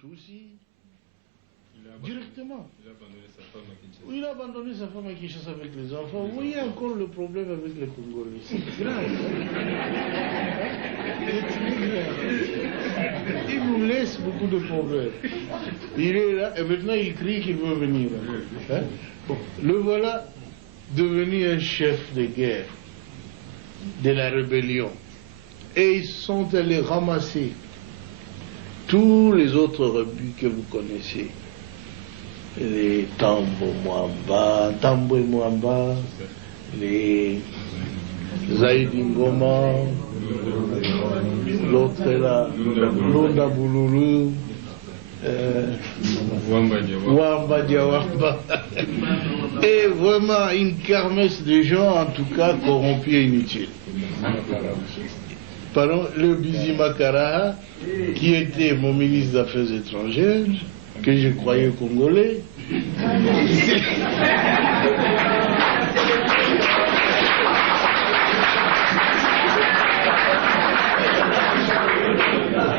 Tutsi directement. Il a abandonné sa femme à Kinshasa avec les enfants. Vous voyez encore le problème avec les Congolais. C'est grave. Il nous laisse beaucoup de problèmes. Il est là et maintenant il crie qu'il veut venir. Hein? Bon, le voilà devenu un chef de guerre de la rébellion. Et ils sont allés ramasser tous les autres rebus que vous connaissez. Les Tambo Mwamba, les Zaidi Ngoma, l'autre est là, Lunda Boululu, Wamba Diawamba. Et vraiment une kermesse de gens, en tout cas, corrompus et inutiles. Pardon, le Bizi Makara, qui était mon ministre des Affaires étrangères, que je croyais congolais.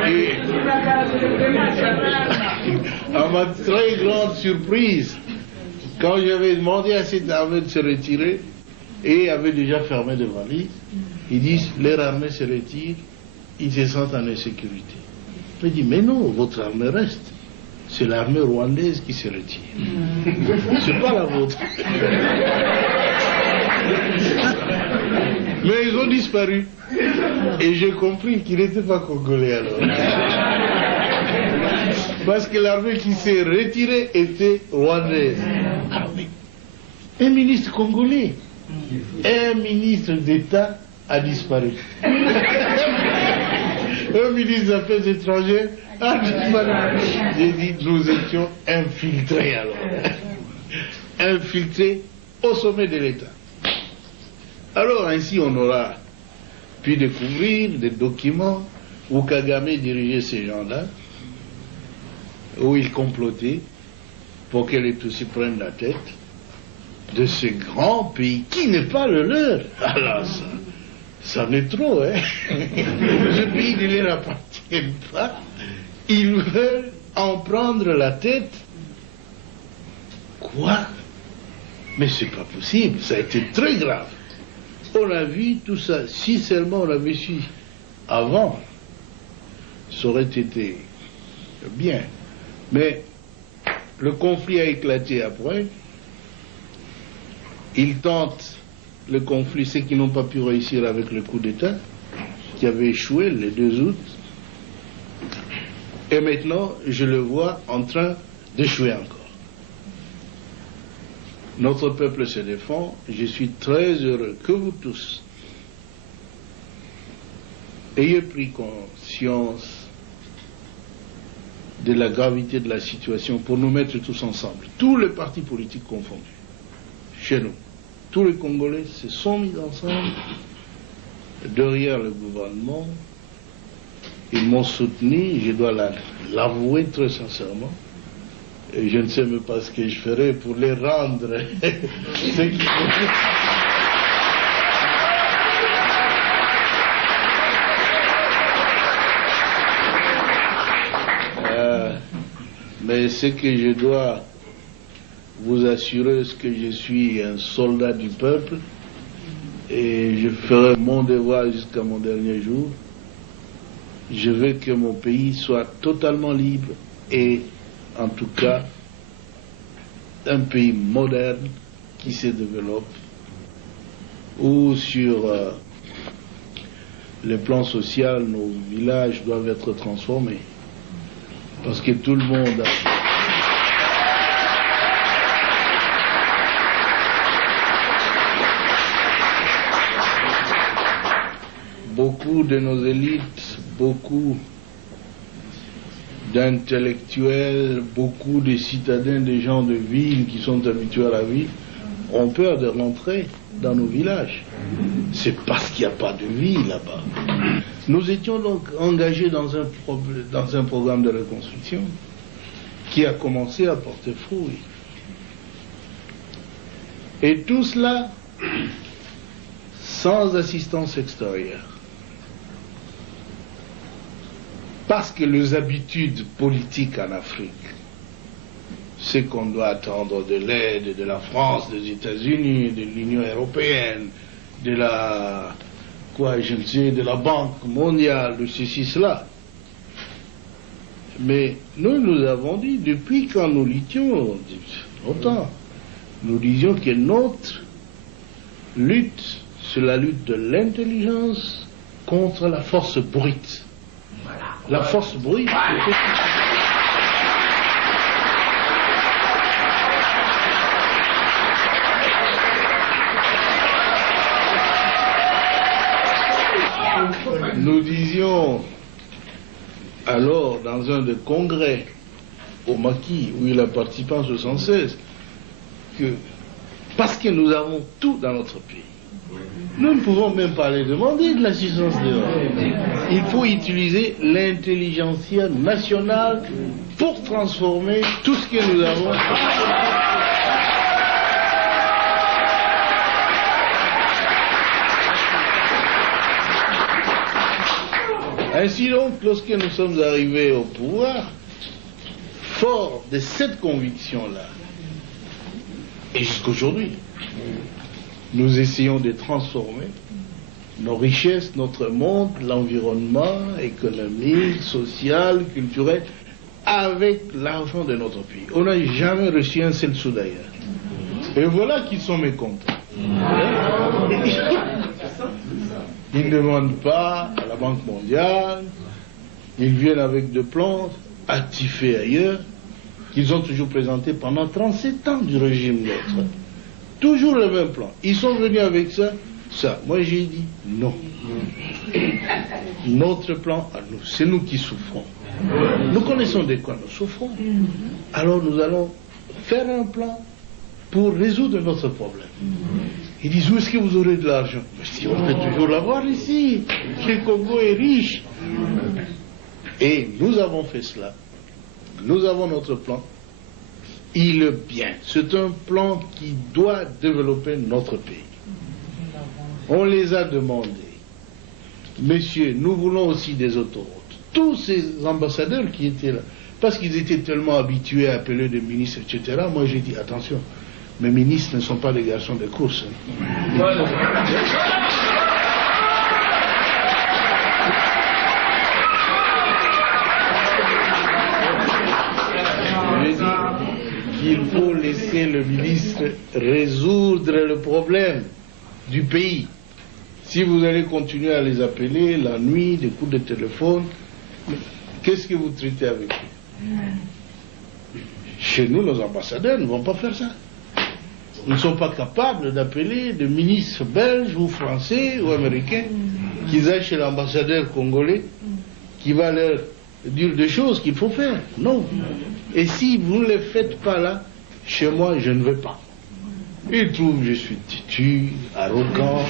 Et, à ma très grande surprise, quand j'avais demandé à cette armée de se retirer, et avait déjà fermé des valises, ils disent, leur armée se retire, ils se sentent en insécurité. Je dis, mais non, votre armée reste. C'est l'armée rwandaise qui se retire. C'est pas la vôtre. Mais ils ont disparu. Et j'ai compris qu'ils n'étaient pas congolais alors. Parce que l'armée qui s'est retirée était rwandaise. Ah oui. Un ministre congolais, un ministre d'État a disparu. Un ministre des Affaires étrangères a disparu. J'ai dit, nous étions infiltrés alors. Infiltrés au sommet de l'État. Alors ainsi on aura pu découvrir des documents où Kagame dirigeait ces gens-là, où il complotait pour que les Tutsis prennent la tête de ce grand pays qui n'est pas le leur. Alors ça en est trop, hein. Ce pays ne leur appartient pas. Ils veulent en prendre la tête. Quoi? Mais c'est pas possible, ça a été très grave. On a vu tout ça, si seulement on l'avait su avant, ça aurait été bien. Mais le conflit a éclaté après. Ils tentent le conflit, ceux qui n'ont pas pu réussir avec le coup d'État, qui avait échoué le 2 août. Et maintenant, je le vois en train d'échouer encore. Notre peuple se défend. Je suis très heureux que vous tous ayez pris conscience de la gravité de la situation pour nous mettre tous ensemble, tous les partis politiques confondus, chez nous. Tous les Congolais se sont mis ensemble derrière le gouvernement. Ils m'ont soutenu, je dois l'avouer très sincèrement. Et je ne sais même pas ce que je ferai pour les rendre ce qu'il faut. Mais ce que je dois vous assurer, c'est que je suis un soldat du peuple et je ferai mon devoir jusqu'à mon dernier jour. Je veux que mon pays soit totalement libre et en tout cas un pays moderne qui se développe, où sur le plan social nos villages doivent être transformés parce que tout le monde beaucoup de nos élites, beaucoup d'intellectuels, beaucoup de citadins, de gens de ville qui sont habitués à la vie, ont peur de rentrer dans nos villages. C'est parce qu'il n'y a pas de vie là-bas. Nous étions donc engagés dans un programme de reconstruction qui a commencé à porter fruit. Et tout cela sans assistance extérieure. Parce que les habitudes politiques en Afrique, c'est qu'on doit attendre de l'aide de la France, des États-Unis, de l'Union européenne, de la, de la Banque mondiale, de ceci, cela. Mais nous avons dit, depuis quand nous luttions, longtemps, nous disions que notre lutte, c'est la lutte de l'intelligence contre la force brute. La force brute, nous disions alors dans un des congrès au Maquis où il a participé en 1976 que parce que nous avons tout dans notre pays, nous ne pouvons même pas les demander de l'assistance dehors. Il faut utiliser l'intelligentsia nationale pour transformer tout ce que nous avons. Ainsi donc, lorsque nous sommes arrivés au pouvoir, fort de cette conviction-là, et jusqu'aujourd'hui, nous essayons de transformer nos richesses, notre monde, l'environnement économique, social, culturel, avec l'argent de notre pays. On n'a jamais reçu un seul sou d'ailleurs. Et voilà qu'ils sont mécontents. Ils ne demandent pas à la Banque mondiale, ils viennent avec des plans actifés ailleurs, qu'ils ont toujours présentés pendant 37 ans du régime nôtre. Toujours le même plan. Ils sont venus avec ça. Moi j'ai dit non. Notre plan à nous, c'est nous qui souffrons. Nous connaissons de quoi nous souffrons. Alors nous allons faire un plan pour résoudre notre problème. Ils disent, où est-ce que vous aurez de l'argent? Si on peut toujours l'avoir ici. Le Congo est riche. Et nous avons fait cela. Nous avons notre plan. Il est bien. C'est un plan qui doit développer notre pays. On les a demandé. Messieurs, nous voulons aussi des autoroutes. Tous ces ambassadeurs qui étaient là, parce qu'ils étaient tellement habitués à appeler des ministres, etc., moi j'ai dit, attention, mes ministres ne sont pas des garçons de course. J'ai dit qu'il faut laisser le ministre résoudre le problème du pays. Si vous allez continuer à les appeler la nuit, des coups de téléphone, qu'est-ce que vous traitez avec eux? Chez nous, nos ambassadeurs ne vont pas faire ça. Ils ne sont pas capables d'appeler des ministres belges ou français ou américains qu'ils aillent chez l'ambassadeur congolais qui va leur dire des choses qu'il faut faire. Non. Et si vous ne les faites pas là, chez moi, je ne veux pas. Ils trouvent que je suis têtu, arrogant.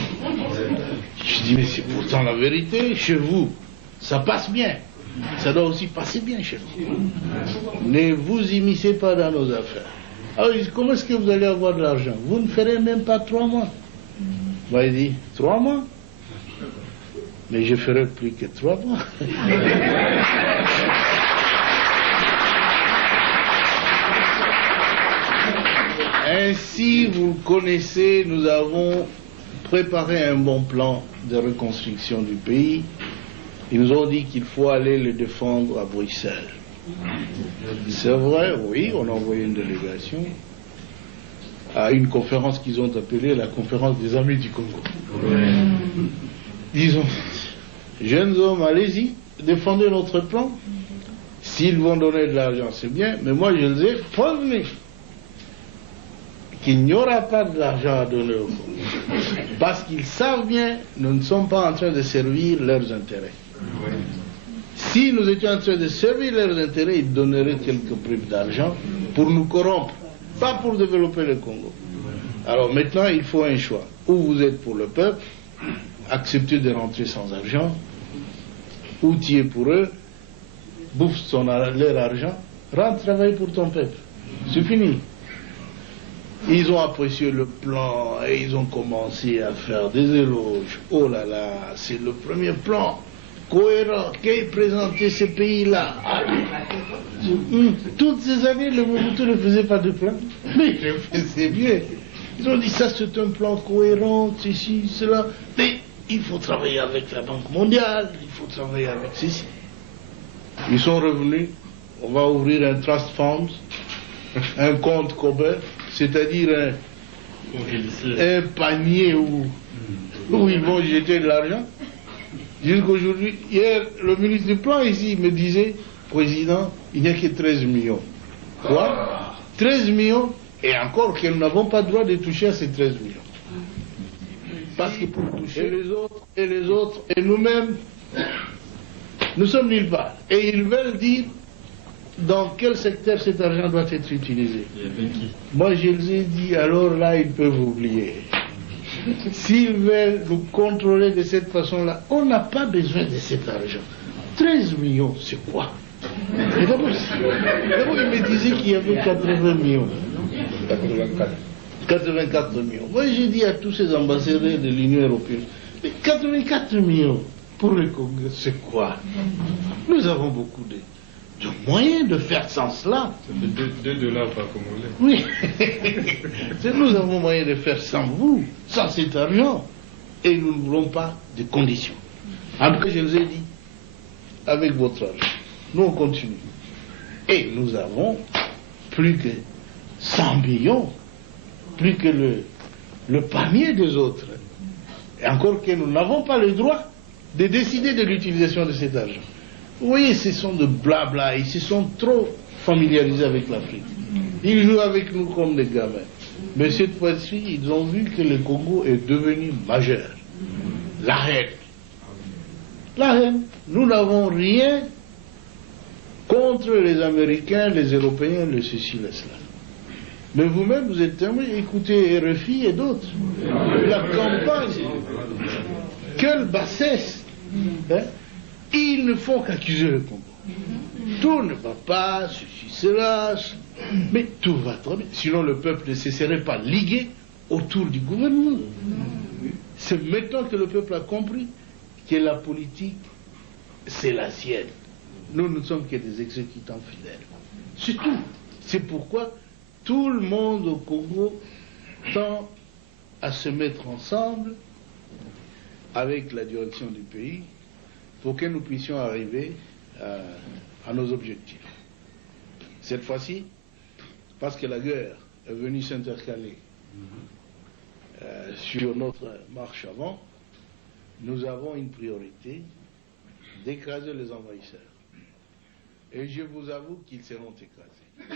Je dis, mais c'est pourtant la vérité. Chez vous, ça passe bien. Ça doit aussi passer bien chez vous. Ne vous immiscez pas dans nos affaires. Alors, comment est-ce que vous allez avoir de l'argent? Vous ne ferez même pas 3 mois. Moi, il dit, 3 mois? Mais je ferai plus que 3 mois. Ainsi, vous le connaissez, nous avons préparé un bon plan de reconstruction du pays. Ils nous ont dit qu'il faut aller le défendre à Bruxelles. C'est vrai, oui, on a envoyé une délégation à une conférence qu'ils ont appelée la conférence des amis du Congo. Disons, jeunes hommes, allez-y, défendez notre plan. S'ils vont donner de l'argent, c'est bien, mais moi je les ai prévenus qu'il n'y aura pas de l'argent à donner au Congo. Parce qu'ils savent bien, nous ne sommes pas en train de servir leurs intérêts. Si nous étions en train de servir leurs intérêts, ils donneraient quelques primes d'argent pour nous corrompre, pas pour développer le Congo. Alors maintenant, il faut un choix. Ou vous êtes pour le peuple, acceptez de rentrer sans argent, ou tu es pour eux, bouffe leur argent, rentre travailler pour ton peuple. C'est fini. Ils ont apprécié le plan et ils ont commencé à faire des éloges. Oh là là, c'est le premier plan cohérent, qui ait présenté ces pays-là. Toutes ces années, le Mobutu ne faisait pas de plan. Mais il le faisait bien. Ils ont dit ça, c'est un plan cohérent, ceci, cela. Mais il faut travailler avec la Banque mondiale, il faut travailler avec ceci. Ils sont revenus, on va ouvrir un trust fund, un compte commun, c'est-à-dire un panier où ils vont jeter de l'argent. Jusqu'aujourd'hui, hier, le ministre du Plan ici me disait, Président, il n'y a que 13 millions. Quoi? 13 millions, et encore que nous n'avons pas le droit de toucher à ces 13 millions. Parce que pour toucher les autres, et nous-mêmes, nous sommes nulle part. Et ils veulent dire dans quel secteur cet argent doit être utilisé. Moi, je les ai dit, alors là, ils peuvent oublier. S'ils veulent nous contrôler de cette façon-là, on n'a pas besoin de cet argent. 13 millions, c'est quoi? D'abord, il me disait qu'il y avait 80 millions. 84 millions. Moi, j'ai dit à tous ces ambassadeurs de l'Union européenne, mais 84 millions pour le Congo, c'est quoi? Nous avons beaucoup de moyens de faire sans cela. Ça fait 2 $ par congolais. Oui. Nous avons moyen de faire sans vous, sans cet argent. Et nous ne voulons pas de conditions. En tout cas, je vous ai dit, avec votre argent, nous on continue. Et nous avons plus que 100 millions, plus que le panier des autres. Et encore que nous n'avons pas le droit de décider de l'utilisation de cet argent. Vous voyez, ce sont de blabla, ils se sont trop familiarisés avec l'Afrique. Ils jouent avec nous comme des gamins. Mais cette fois-ci, ils ont vu que le Congo est devenu majeur. La haine. La haine. Nous n'avons rien contre les Américains, les Européens, le ceci, le cela. Mais vous-même, vous êtes témoin, écoutez RFI et d'autres. La campagne, quelle bassesse, hein? Ils ne font qu'accuser le Congo. Tout ne va pas, ceci, cela, mais tout va très bien. Sinon, le peuple ne se serait pas ligué autour du gouvernement. C'est maintenant que le peuple a compris que la politique, c'est la sienne. Nous ne sommes que des exécutants fidèles. C'est tout. C'est pourquoi tout le monde au Congo tend à se mettre ensemble avec la direction du pays pour que nous puissions arriver à nos objectifs. Cette fois-ci, parce que la guerre est venue s'intercaler sur notre marche avant, nous avons une priorité d'écraser les envahisseurs. Et je vous avoue qu'ils seront écrasés.